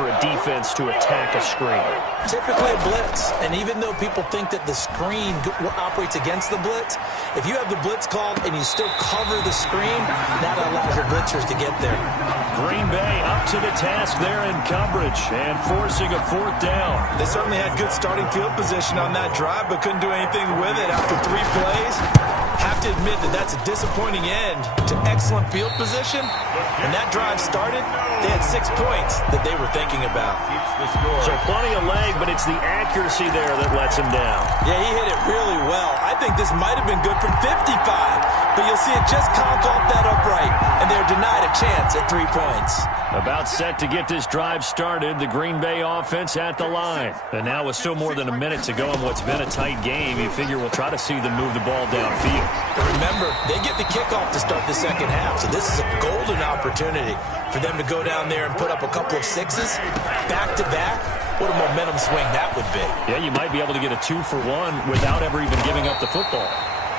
for a defense to attack a screen? Typically a blitz, and even though people think that the screen operates against the blitz, if you have the blitz called and you still cover the screen, that allows your blitzers to get there. Green Bay up to the task there in coverage and forcing a 4th down. They certainly had good starting field position on that drive, but couldn't do anything with it after 3 plays. Have to admit that that's a disappointing end to excellent field position. When that drive started, they had 6 points that they were thinking about. So plenty of leg, but it's the accuracy there that lets him down. Yeah, he hit it really well. I think this might have been good for 55, but you'll see it just conk off that upright, and they're denied a chance at 3 points. About set to get this drive started, the Green Bay offense at the line. And now with still more than a minute to go in what's been a tight game, you figure we'll try to see them move the ball downfield. But remember, they get the kickoff to start the second half, so this is a golden opportunity for them to go down there and put up a couple of 6s back-to-back. What a momentum swing that would be. Yeah, you might be able to get a 2-for-1 without ever even giving up the football.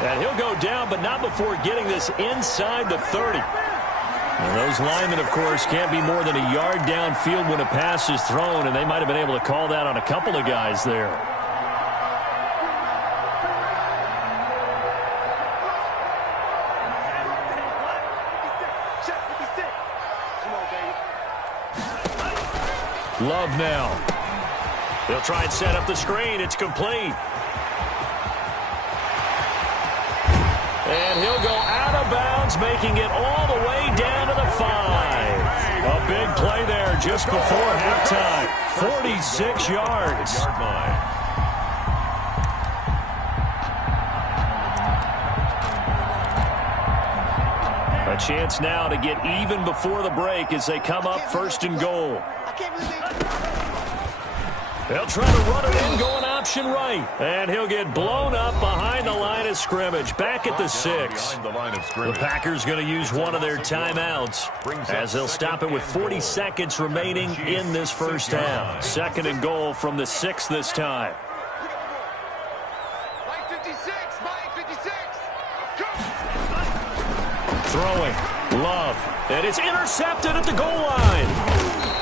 And he'll go down, but not before getting this inside the 30. Well, those linemen, of course, can't be more than a yard downfield when a pass is thrown, and they might have been able to call that on a couple of guys there. Love now. They'll try and set up the screen. It's complete. And he'll go out of bounds, making it all the way down to the 5. A big play there just before halftime. 46 yards. A chance now to get even before the break as they come up 1st and goal. They'll try to run it in, going option right. And he'll get blown up behind the line of scrimmage, back at the 6. The Packers going to use one of their timeouts as they'll stop it with 40 seconds remaining in this first half. 2nd and goal from the 6 this time. Throwing, Love, and it's intercepted at the goal line.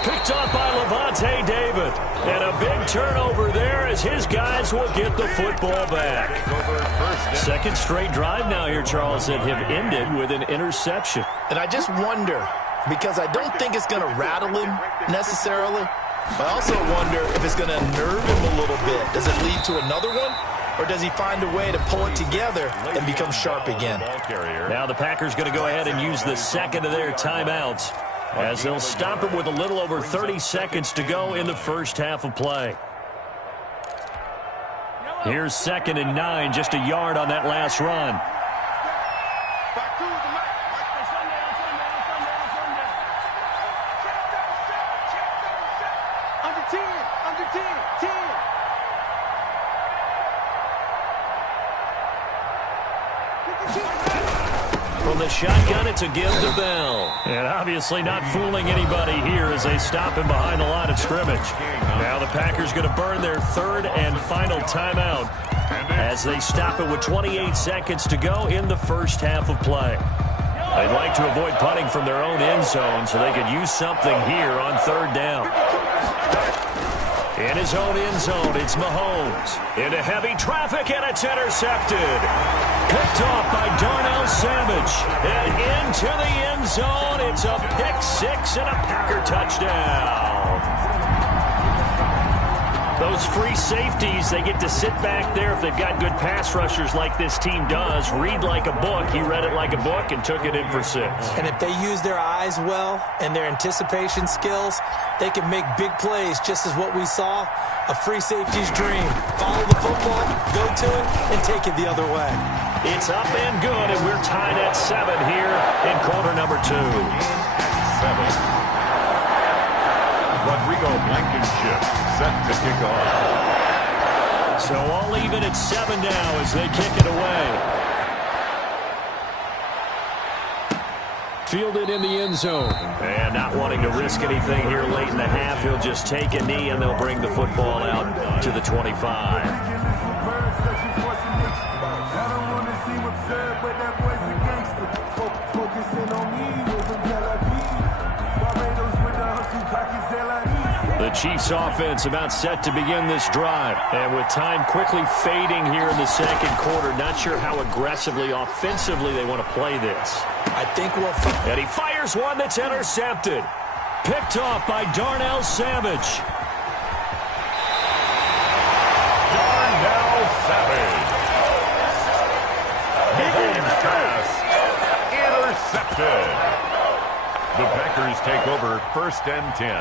Picked off by Levante David. And a big turnover there as his guys will get the football back. 2nd straight drive now here, Charles, that have ended with an interception. And I just wonder, because I don't think it's going to rattle him necessarily, but I also wonder if it's going to unnerve him a little bit. Does it lead to another one? Or does he find a way to pull it together and become sharp again? Now the Packers going to go ahead and use the 2nd of their timeouts as they'll stop it with a little over 30 seconds to go in the first half of play. Here's 2nd and 9, just a yard on that last run. From the shotgun, it's a give to Bell. And obviously not fooling anybody here as they stop him behind the line of scrimmage. Now the Packers going to burn their 3rd and final timeout as they stop it with 28 seconds to go in the first half of play. They'd like to avoid punting from their own end zone so they could use something here on 3rd down. In his own end zone, it's Mahomes. Into heavy traffic, and it's intercepted. Picked off by Darnell Savage. And into the end zone, it's a pick 6 and a Packer touchdown. Those free safeties, they get to sit back there if they've got good pass rushers like this team does. Read like a book. He read it like a book and took it in for 6. And if they use their eyes well and their anticipation skills, they can make big plays, just as what we saw. A free safety's dream. Follow the football, go to it, and take it the other way. It's up and good, and we're tied at 7 here in quarter number 2. 7. Rodrigo Blankenship set to kick off. So all even at 7 now as they kick it away. Fielded in the end zone. And not wanting to risk anything here late in the half, he'll just take a knee and they'll bring the football out to the 25. The Chiefs offense about set to begin this drive. And with time quickly fading here in the second quarter, not sure how aggressively, offensively they want to play this. I think we'll... And he fires one that's intercepted. Picked off by Darnell Savage. Darnell Savage. Big pass. Intercepted. The Packers take over 1st and 10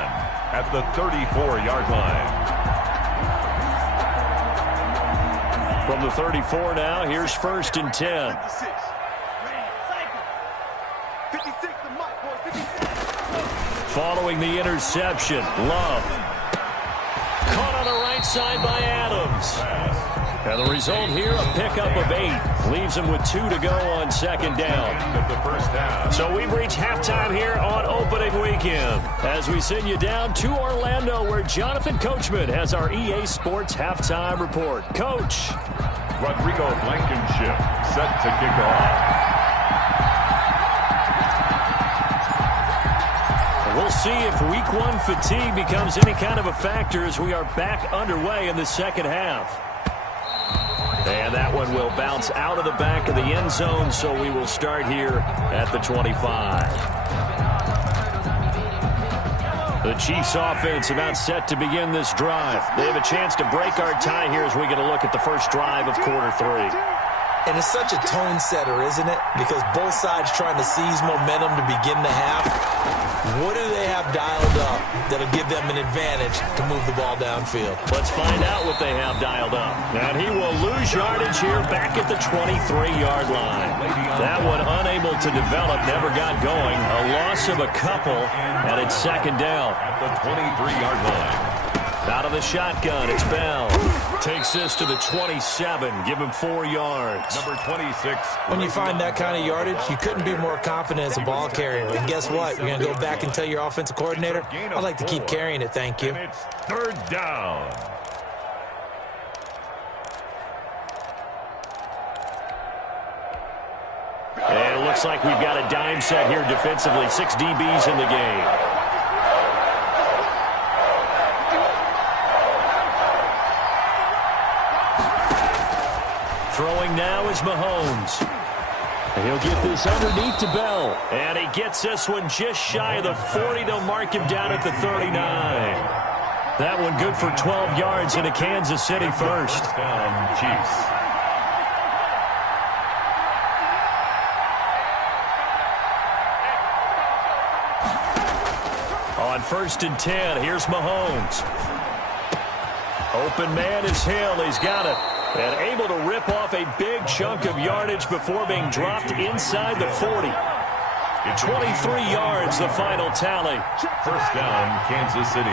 at the 34-yard line. From the 34 now, here's 1st and 10. Following the interception, Love. Caught on the right side by Adams. And the result here, a pickup of 8. Leaves him with 2 to go on 2nd down. So we've reached halftime here on opening weekend. As we send you down to Orlando, where Jonathan Coachman has our EA Sports halftime report. Coach. Rodrigo Blankenship set to kick off. We'll see if week 1 fatigue becomes any kind of a factor as we are back underway in the second half. And that one will bounce out of the back of the end zone, so we will start here at the 25. The Chiefs offense about set to begin this drive. They have a chance to break our tie here as we get a look at the first drive of quarter 3. And it's such a tone setter, isn't it? Because both sides trying to seize momentum to begin the half. What do they have dialed up that'll give them an advantage to move the ball downfield? Let's find out what they have dialed up. And he will lose yardage here back at the 23-yard line. That one unable to develop, never got going. A loss of a couple, and it's 2nd down. At the 23-yard line. Out of the shotgun, it's Bell. Takes this to the 27, give him 4 yards. Number 26. When you find that kind of yardage, you couldn't be more confident as a ball carrier. And guess what? You're going to go back and tell your offensive coordinator, I'd like to keep carrying it, thank you. And it's 3rd down. And it looks like we've got a dime set here defensively. 6 DBs in the game. Throwing now is Mahomes. He'll get this underneath to Bell. And he gets this one just shy of the 40. They'll mark him down at the 39. That one good for 12 yards into Kansas City first. Down, Chiefs. On 1st and 10, here's Mahomes. Open man is Hill. He's got it. And able to rip off a big chunk of yardage before being dropped inside the 40. 23 yards, the final tally. 1st down, Kansas City.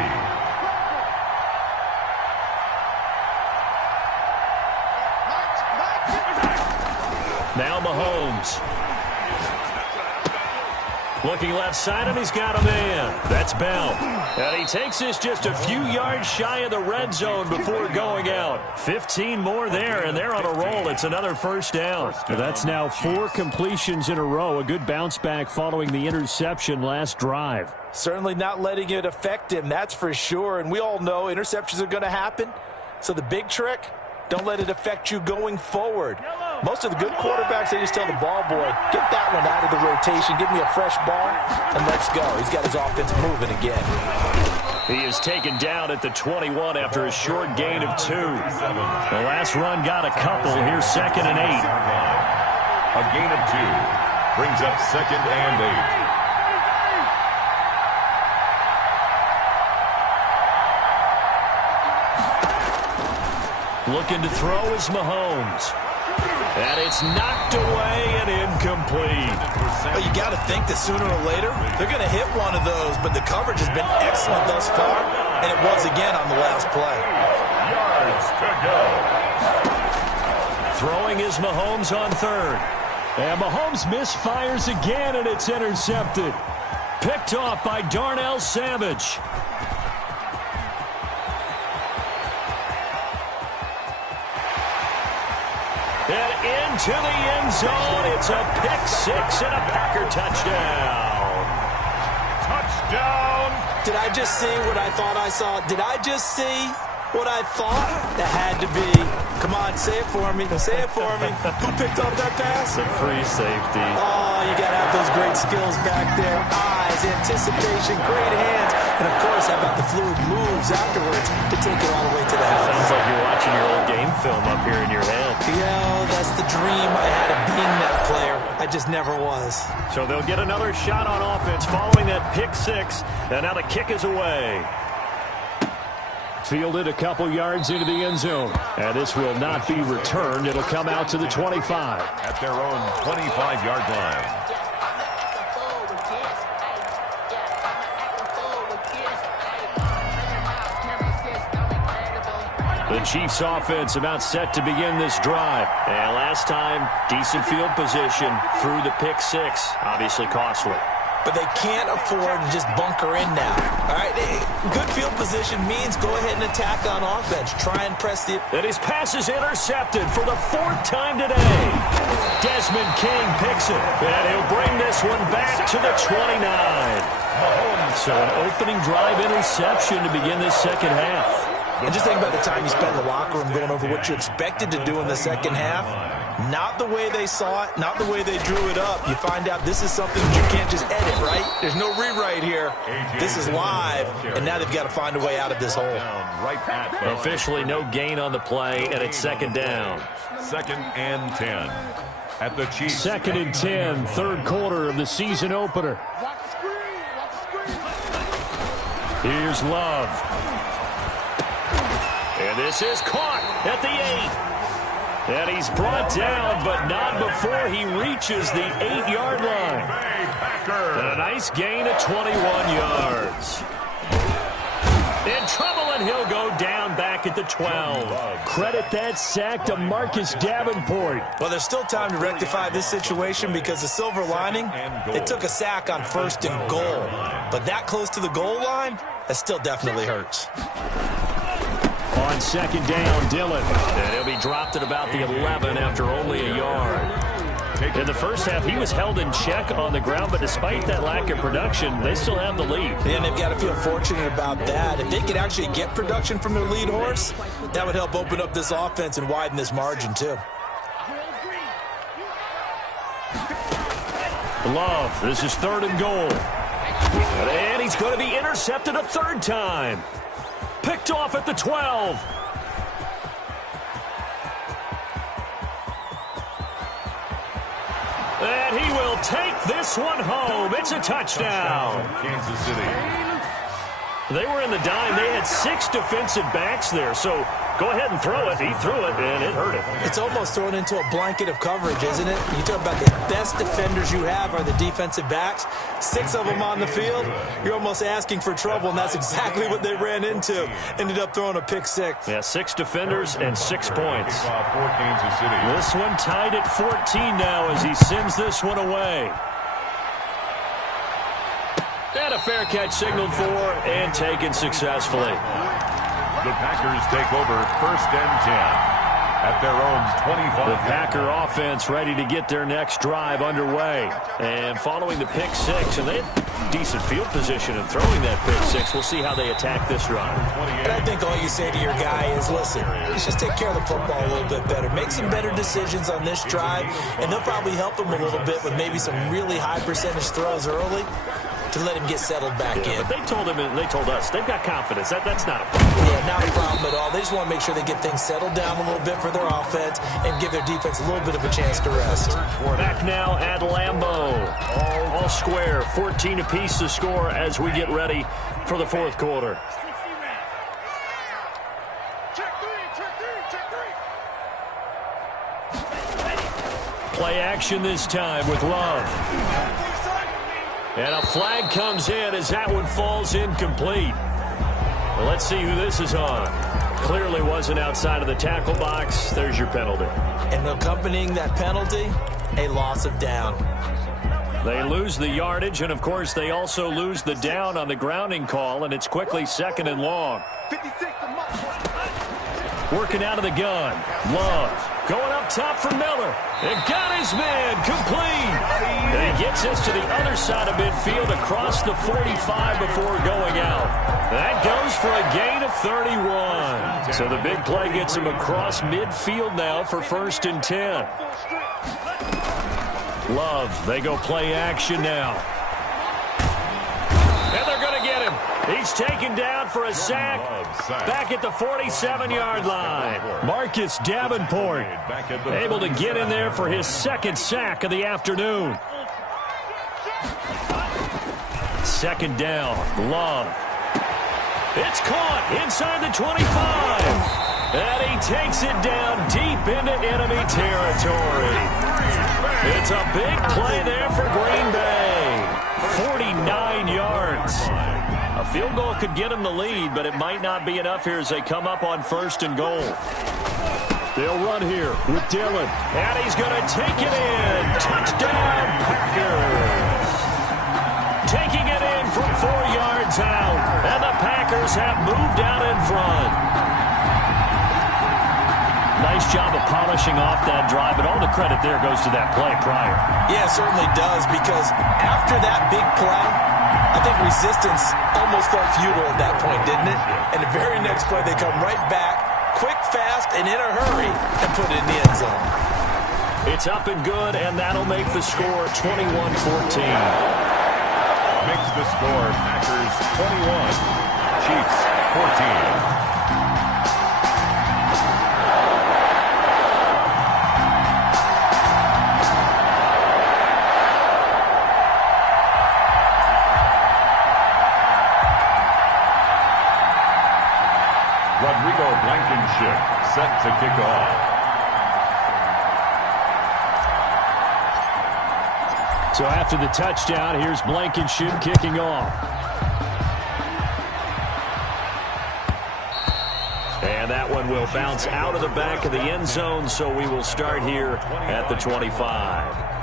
Now Mahomes. Looking left side, and he's got a man. That's Bell. And he takes this just a few yards shy of the red zone before going out. 15 more there, and they're on a roll. It's another 1st down. That's now 4 completions in a row. A good bounce back following the interception last drive. Certainly not letting it affect him, that's for sure. And we all know interceptions are going to happen. So the big trick, don't let it affect you going forward. Most of the good quarterbacks, they just tell the ball boy, get that one out of the rotation, give me a fresh ball, and let's go. He's got his offense moving again. He is taken down at the 21 after a short gain of 2. The last run got a couple. Here's 2nd and 8. A gain of 2 brings up 2nd and 8. Looking to throw is Mahomes. And it's knocked away and incomplete. Well, you got to think that sooner or later, they're going to hit one of those, but the coverage has been excellent thus far, and it was again on the last play. Yards to go. Throwing is Mahomes on 3rd. And Mahomes misfires again, and it's intercepted. Picked off by Darnell Savage. And into the end zone, it's a pick 6 and a Packer touchdown. Touchdown, Did I just see what I thought I saw? Did I just see what I thought? That had to be. Come on, say it for me. Say it for me. Who picked up that pass? The free safety. Oh, you got to have those great skills back there. Eyes, anticipation, great hands. And, of course, how about the fluid moves afterwards to take it all the way to the house? Sounds like you're watching your old game film up here in your head. Yeah, that's the dream I had of being that player. I just never was. So they'll get another shot on offense following that pick six. And now the kick is away. Fielded a couple yards into the end zone. And this will not be returned. It'll come out to the 25. At their own 25-yard line. The Chiefs offense about set to begin this drive. And last time, decent field position through the pick six. Obviously costly. But they can't afford to just bunker in now. All right, good field position means go ahead and attack on offense. Try and press the... And his pass is intercepted for the fourth time today. Desmond King picks it. And he'll bring this one back to the 29. So an opening drive interception to begin this second half. And just think about the time you spent in the locker room going over what you expected to do in the second half. Not the way they saw it, not the way they drew it up. You find out this is something that you can't just edit, right? There's no rewrite here. This is live, and now they've got to find a way out of this hole. Officially no gain on the play, and it's second down. 2nd and 10 at the Chiefs. 2nd and 10, third quarter of the season opener. Here's Love. And this is caught at the 8. And he's brought down, but not before he reaches the 8-yard line. And a nice gain of 21 yards. In trouble, and he'll go down back at the 12. Credit that sack to Marcus Davenport. Well, there's still time to rectify this situation because the silver lining, they took a sack on 1st and goal. But that close to the goal line, that still definitely hurts. On second down, Dillon. And he'll be dropped at about the 11 after only a yard. In the first half, he was held in check on the ground, but despite that lack of production, they still have the lead. And they've got to feel fortunate about that. If they could actually get production from their lead horse, that would help open up this offense and widen this margin, too. Love, this is 3rd and goal. And he's going to be intercepted a 3rd time. Picked off at the 12. And he will take this one home. It's a touchdown. Kansas City. They were in the dime. They had 6 defensive backs there. So go ahead and throw it. He threw it, and it hurt him. It's almost thrown into a blanket of coverage, isn't it? You talk about the best defenders you have are the defensive backs. 6 of them on the field. You're almost asking for trouble, and that's exactly what they ran into. Ended up throwing a pick 6. Yeah, 6 defenders and 6 points. For Kansas City. This one tied at 14 now as he sends this one away. And a fair catch signaled for and taken successfully. The Packers take over 1st and 10 at their own 25. The Packer offense ready to get their next drive underway. And following the pick 6, and they had decent field position in throwing that pick 6. We'll see how they attack this drive. And I think all you say to your guy is, listen, let's just take care of the football a little bit better. Make some better decisions on this drive, and they'll probably help him a little bit with maybe some really high percentage throws early to let him get settled back in. But they told him, and they told us, they've got confidence. That's not a problem. Yeah, not a problem at all. They just want to make sure they get things settled down a little bit for their offense and give their defense a little bit of a chance to rest. Back now at Lambeau. All square, 14 apiece to score as we get ready for the 4th quarter. Play action this time with Love. And a flag comes in as that one falls incomplete. Well, let's see who this is on. Clearly wasn't outside of the tackle box. There's your penalty. And accompanying that penalty, a loss of down. They lose the yardage, and, of course, they also lose the down on the grounding call, and it's quickly 2nd and long. Working out of the gun. Love. Going up top for Miller. And got his man complete. And he gets us to the other side of midfield across the 45 before going out. That goes for a gain of 31. So the big play gets him across midfield now for 1st and 10. Love, they go play action now. And they're going to get him. He's taken down for a sack back at the 47-yard line. Marcus Davenport able to get in there for his 2nd sack of the afternoon. 2nd down, Love. It's caught inside the 25. And he takes it down deep into enemy territory. It's a big play there for Green Bay. 49 yards. A field goal could get him the lead, but it might not be enough here as they come up on 1st and goal. They'll run here with Dillon. And he's going to take it in. Touchdown, Packers. Taking it in from 4 yards out. And the Packers have moved out in front. Nice job of polishing off that drive, but all the credit there goes to that play prior. Yeah, it certainly does, because after that big play, I think resistance almost felt futile at that point, didn't it? And the very next play, they come right back, quick, fast, and in a hurry, and put it in the end zone. It's up and good, and that'll make the score 21-14. Makes the score Packers 21, Chiefs 14. Set to kick off. So after the touchdown, here's Blankenship kicking off. And that one will bounce out of the back of the end zone, so we will start here at the 25.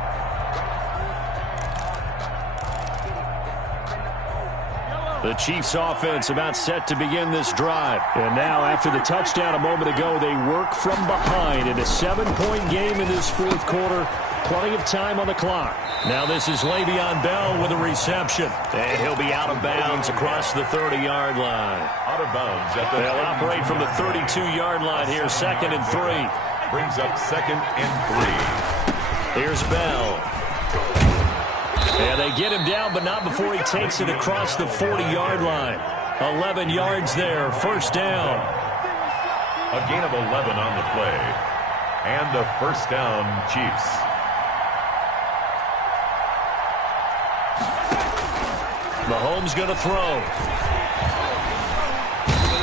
The Chiefs offense about set to begin this drive. And now after the touchdown a moment ago, they work from behind in a 7-point game in this 4th quarter. Plenty of time on the clock. Now this is Le'Veon Bell with a reception. And he'll be out of bounds across the 30-yard line. Out of bounds at the They'll operate from the 32-yard line here, 2nd and 3. Brings up 2nd and 3. Here's Bell. And they get him down, but not before he takes it across the 40-yard line. 11 yards there, 1st down. A gain of 11 on the play. And a 1st down, Chiefs. Mahomes going to throw.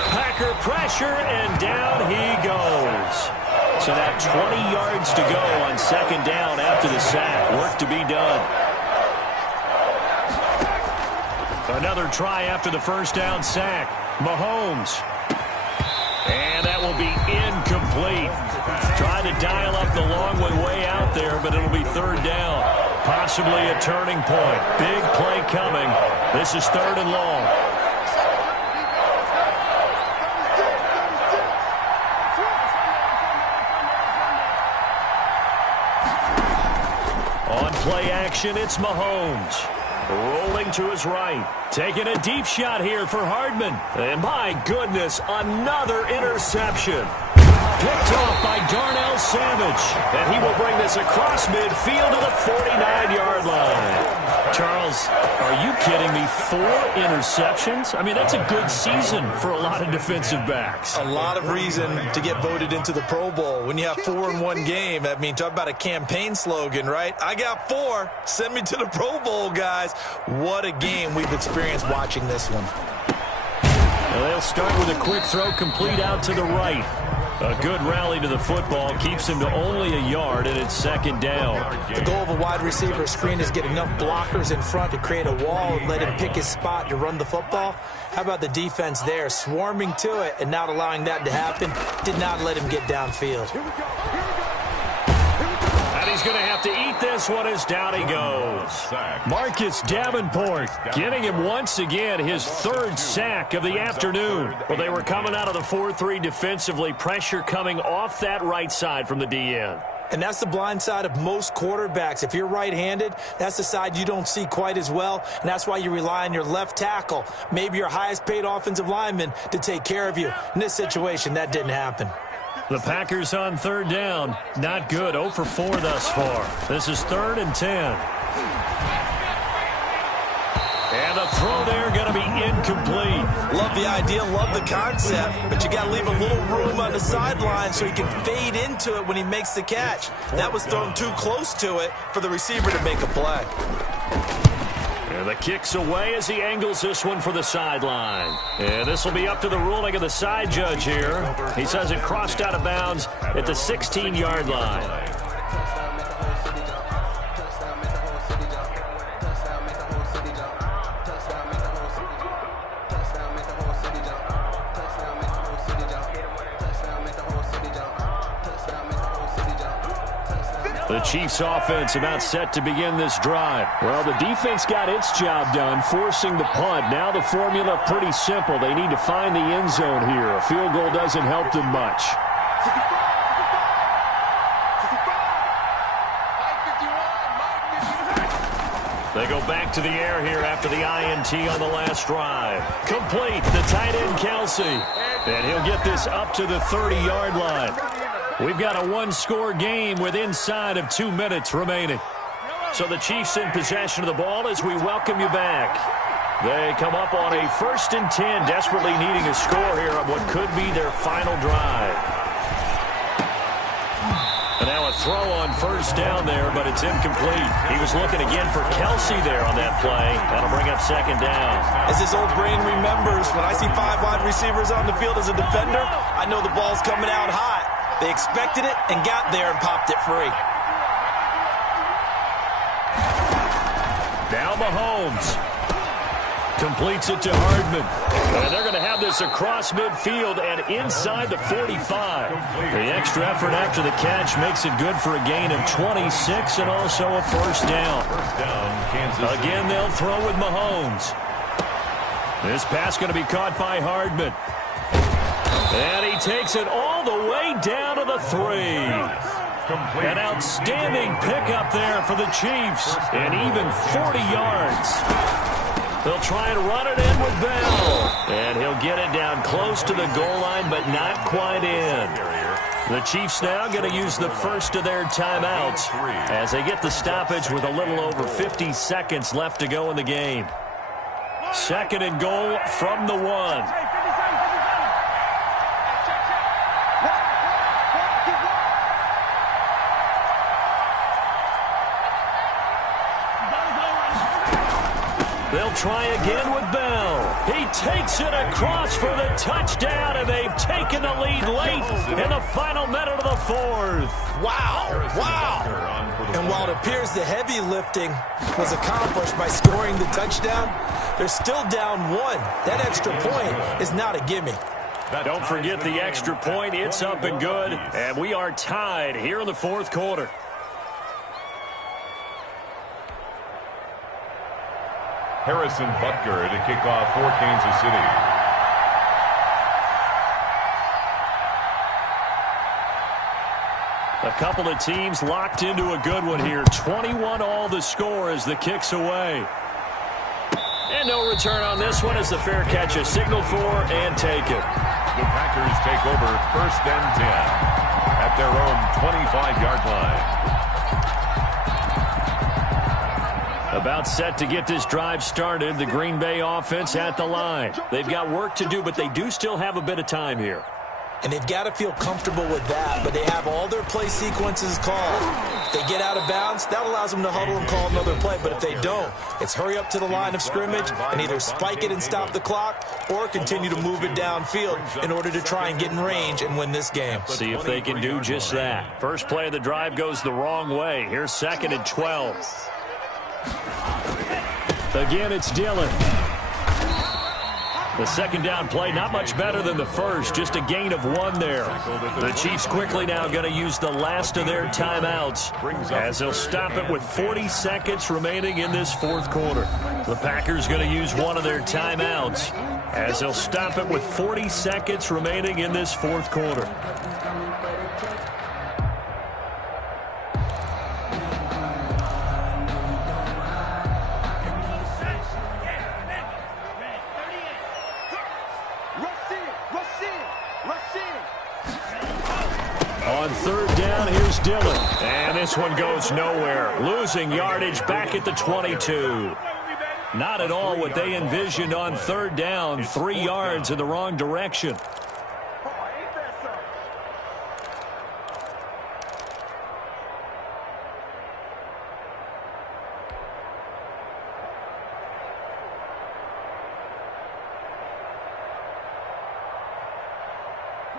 Packer pressure, and down he goes. So now 20 yards to go on 2nd down after the sack. Work to be done. Another try after the 1st down sack. Mahomes. And that will be incomplete. Trying to dial up the long way out there, but it'll be 3rd down. Possibly a turning point. Big play coming. This is 3rd and long. On play action, it's Mahomes. Rolling to his right. Taking a deep shot here for Hardman. And my goodness, another interception. Picked off by Darnell Savage. And he will bring this across midfield to the 49-yard line. Charles, are you kidding me? 4 interceptions? I mean, that's a good season for a lot of defensive backs. A lot of reason to get voted into the Pro Bowl. When you have 4 in one game, I mean, talk about a campaign slogan, right? I got 4. Send me to the Pro Bowl, guys. What a game we've experienced watching this one. Well, they'll start with a quick throw complete out to the right. A good rally to the football keeps him to only a yard, and it's 2nd down. The goal of a wide receiver screen is get enough blockers in front to create a wall and let him pick his spot to run the football. How about the defense there, swarming to it and not allowing that to happen? Did not let him get downfield. And he's he's going to have to eat this one as down he goes. Marcus Davenport getting him once again his third sack of the afternoon. Well, they were coming out of the 4-3 defensively. Pressure coming off that right side from the DN. And that's the blind side of most quarterbacks. If you're right-handed, that's the side you don't see quite as well, and that's why you rely on your left tackle, maybe your highest-paid offensive lineman, to take care of you. In this situation, that didn't happen. The Packers on third down. Not good. 0 for 4 thus far. This is 3rd and 10. And the throw there going to be incomplete. Love the idea, love the concept, but you got to leave a little room on the sideline so he can fade into it when he makes the catch. That was thrown too close to it for the receiver to make a play. And the kick's away as he angles this one for the sideline. And this will be up to the ruling of the side judge here. He says it crossed out of bounds at the 16-yard line. The Chiefs offense about set to begin this drive. Well, the defense got its job done, forcing the punt. Now the formula pretty simple. They need to find the end zone here. A field goal doesn't help them much. They go back to the air here after the INT on the last drive. Complete, the tight end Kelsey. And he'll get this up to the 30-yard line. We've got a one-score game with inside of 2 minutes remaining. So the Chiefs in possession of the ball as we welcome you back. They come up on a 1st and 10, desperately needing a score here on what could be their final drive. And now a throw on 1st down there, but it's incomplete. He was looking again for Kelsey there on that play. That'll bring up 2nd down. As his old brain remembers, when I see 5 wide receivers on the field as a defender, I know the ball's coming out hot. They expected it and got there and popped it free. Now Mahomes completes it to Hardman. And they're going to have this across midfield and inside the 45. The extra effort after the catch makes it good for a gain of 26 and also a 1st down. Again, they'll throw with Mahomes. This pass going to be caught by Hardman. And he takes it all the way down to the 3. An outstanding pickup there for the Chiefs. And even 40 yards. They'll try and run it in with Bell. And he'll get it down close to the goal line, but not quite in. The Chiefs now going to use the first of their timeouts as they get the stoppage with a little over 50 seconds left to go in the game. 2nd and goal from the 1. They'll try again with Bell. He takes it across for the touchdown, and they've taken the lead late in the final minute of the 4th. Wow, wow. And while it appears the heavy lifting was accomplished by scoring the touchdown, they're still down 1. That extra point is not a gimme. Don't forget the extra point. It's up and good, and we are tied here in the 4th quarter. Harrison Butker to kick off for Kansas City. A couple of teams locked into a good one here. 21 all the score as the kick's away. And no return on this one as the fair catch is signaled for and taken. The Packers take over 1st and 10 at their own 25-yard line. About set to get this drive started. The Green Bay offense at the line. They've got work to do, but they do still have a bit of time here. And they've got to feel comfortable with that, but they have all their play sequences called. If they get out of bounds, that allows them to huddle and call another play, but if they don't, it's hurry up to the line of scrimmage and either spike it and stop the clock or continue to move it downfield in order to try and get in range and win this game. See if they can do just that. First play of the drive goes the wrong way. Here's 2nd and 12. Again, it's Dillon. The second down play, not much better than the first, just a gain of 1 there. The Chiefs quickly now going to use the last of their timeouts as they'll stop it with 40 seconds remaining in this fourth quarter. The Packers going to use one of their timeouts as they'll stop it with 40 seconds remaining in this fourth quarter. On third down, here's Dillon. And this one goes nowhere. Losing yardage back at the 22. Not at all what they envisioned on third down. 3 yards in the wrong direction.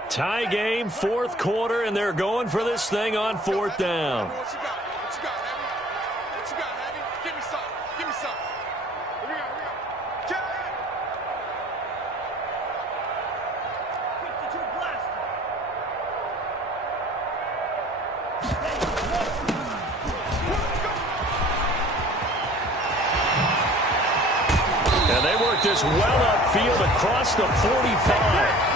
Tie game, fourth quarter, and they're going for this thing on fourth down. What you got, Heavy? What you got, Heavy? Give me some. Give me some. Here we go. Get it! 52 blast. And they work this well upfield across the 45.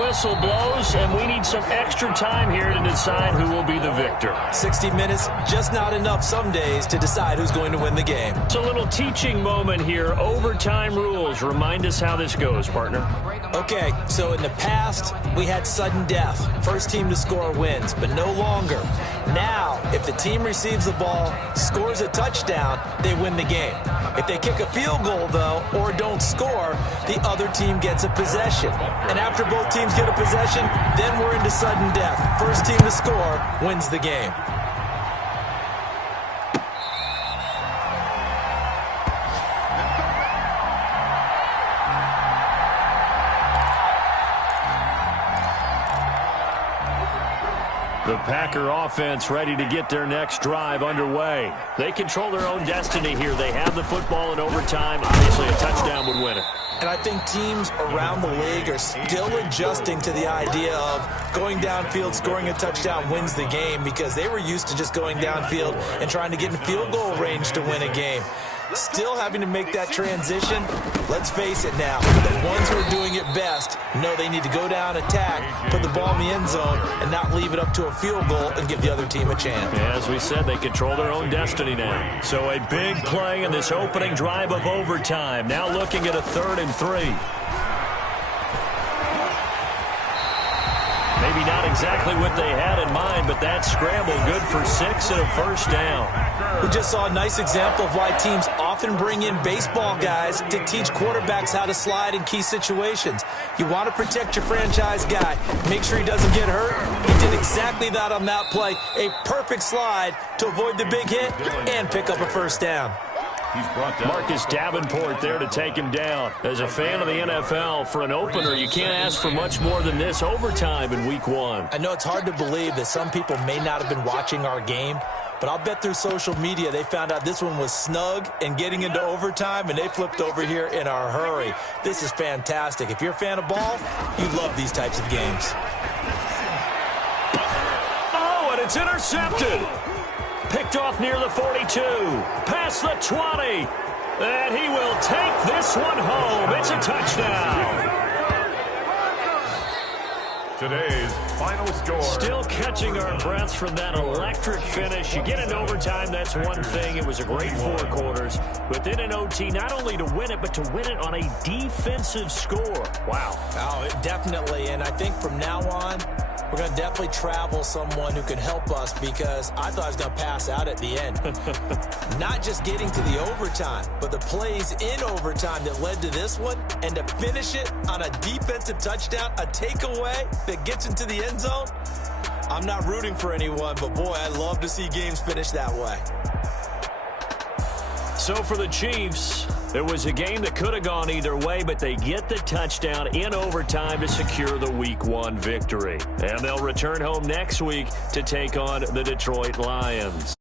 Whistle blows, and we need some extra time here to decide who will be the victor. 60 minutes, just not enough some days to decide who's going to win the game. It's a little teaching moment here. Overtime rules. Remind us how this goes, partner. Okay, so in the past, we had sudden death. First team to score wins, but no longer. Now, if the team receives the ball, scores a touchdown, they win the game. If they kick a field goal, though, or don't score, the other team gets a possession. And after both teams get a possession, then we're into sudden death. First team to score wins the game. The Packer offense ready to get their next drive underway. They control their own destiny here. They have the football in overtime. Obviously, a touchdown would win it. And I think teams around the league are still adjusting to the idea of going downfield, scoring a touchdown wins the game, because they were used to just going downfield and trying to get in field goal range to win a game. Still having to make that transition. Let's face it now, the ones who are doing it best know they need to go down, attack, put the ball in the end zone, and not leave it up to a field goal and give the other team a chance. As we said, they control their own destiny now. So a big play in this opening drive of overtime. Now looking at a 3rd and 3. Maybe not exactly what they had in mind, but that scramble good for 6 and a first down. We just saw a nice example of why teams often bring in baseball guys to teach quarterbacks how to slide in key situations. You want to protect your franchise guy. Make sure he doesn't get hurt. He did exactly that on that play. A perfect slide to avoid the big hit and pick up a first down. He's brought down. Marcus Davenport there to take him down. As a fan of the NFL, for an opener, you can't ask for much more than this overtime in week 1. I know it's hard to believe that some people may not have been watching our game, but I'll bet through social media they found out this one was snug and getting into overtime, and they flipped over here in a hurry. This is fantastic. If you're a fan of ball, you love these types of games. Oh, and it's intercepted. Picked off near the 42, past the 20, and he will take this one home. It's a touchdown. Today's final score. Still catching our breaths from that electric finish. You get into overtime, that's one thing. It was a great 4 quarters. But then in OT, not only to win it, but to win it on a defensive score. Wow. Oh, definitely. And I think from now on, we're going to definitely travel someone who can help us, because I thought I was going to pass out at the end. Not just getting to the overtime, but the plays in overtime that led to this one, and to finish it on a defensive touchdown, a takeaway that gets into the end zone. I'm not rooting for anyone, but boy, I love to see games finish that way. So for the Chiefs, it was a game that could have gone either way, but they get the touchdown in overtime to secure the Week 1 victory. And they'll return home next week to take on the Detroit Lions.